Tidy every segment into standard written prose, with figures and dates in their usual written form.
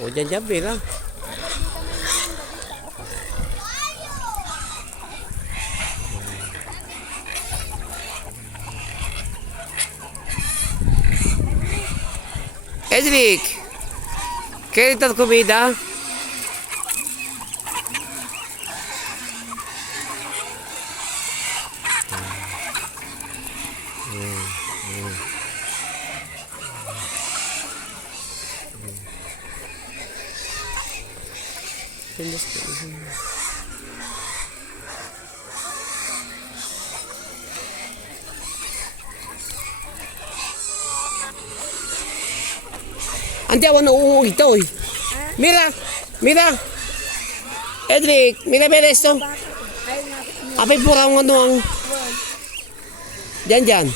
O, dyan, Mira. Edric, ¿qué tal comida? Ante awan na uuwi ito eh. Mira. Edric, mira esto. Apay pura ang ano ang. Diyan.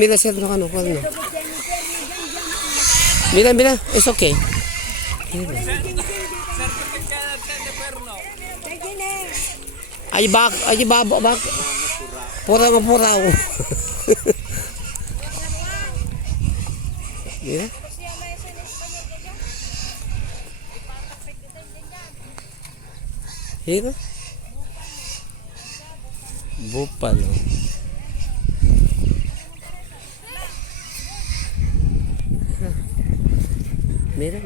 Mira sir, no ano. Mira, es okay. Ay bak. Pura. Mira. Mira. Búpalo. Mira.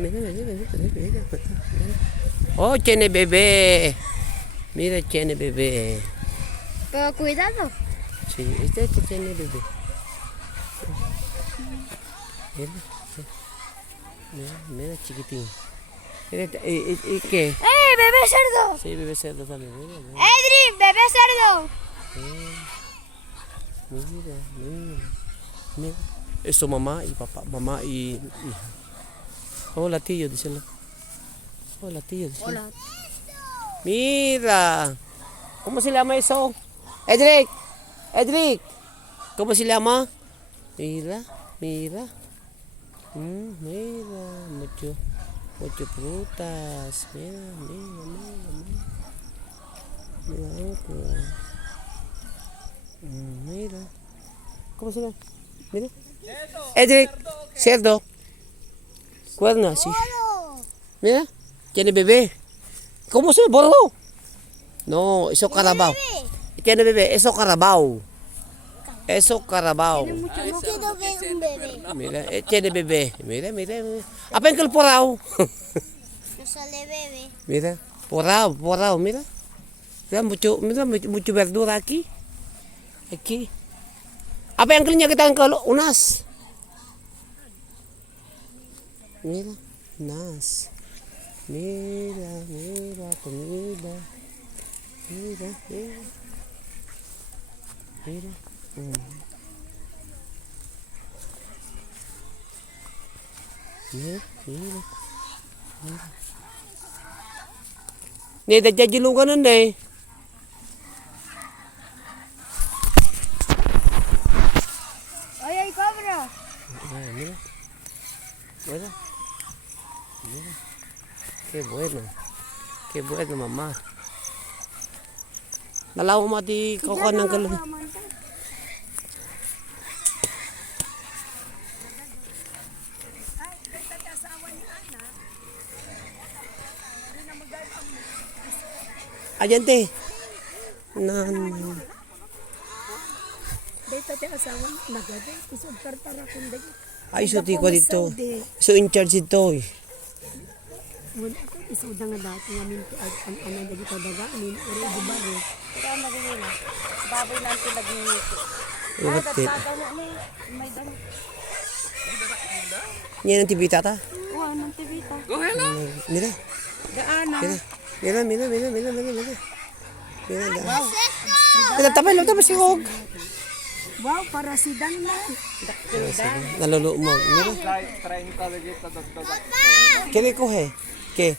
Oh, tiene bebé. Mira, tiene bebé. Pero cuidado. Sí, este tiene bebé. Mira, chiquitín. Mira, ¿y qué? Bebé cerdo! Sí, bebé cerdo también. Mira. Edric, bebé cerdo. Mira. Eso mamá y papá, mamá y hija. Hola tío, díselo. Hola tío, díselo. Hola. Mira. ¿Cómo se llama eso? Edric. ¿Cómo se llama? Mira. Mira, mucho frutas. Mira. Mira. ¿Cómo se llama? Mira. Edric, cerdo. Cuerno así. Mira, tiene bebé. ¿Cómo se borró? No, eso carabao. Tiene bebé, eso carabao. Quiero ver un bebé. Mira, tiene bebé. Mira. Apa yang porau? No sale bebé. Mira, porau, mira. Mira mucho verdura aquí. Apa yang keluarnya kita kalau unas? Mira, unas. Mira, comida. Mira. Mira. Nih, dadjajulukan nun eh. Ay, cobra. Mira. Qué bueno, mamá. Nalaw mo di kakuha ng galon. Ayan te. Dito te asawa nagade isog tartara kundag. Ay, suti ko dito. So in charge ito eh. Wala ko isog nga dati ngamin ko ang ano dito daga amin oro gubaro. Kaya nagawin. Baboy lang pinagnito. May dami. Yan ang tibita ta. Oo, nang tibita. Mira. Daanan. Mira. Tapos si Hog. Wow, para si Dan lang. Nalolo mo. Mira. Kaya coge. ¿Qué?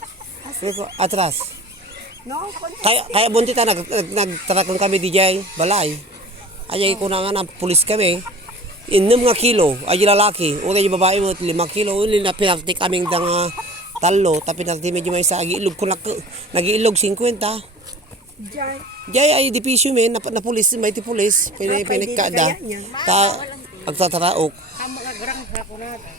Atras. No, Kaya buntita nagtarakon kami DJ balay. Ayay ko na nga ng pulis kami. 6 kilo, ay lalaki. Una yung babae mo 5 kilo. Uli na pinakti kaming dang talo. Tapi pinakti medyo may sa agi-ilog ko nag-iilog 50. Jay ay dipisyo men na pulis, may ti pulis. Pinagkada. Ta agtataraok. Orang hakunada.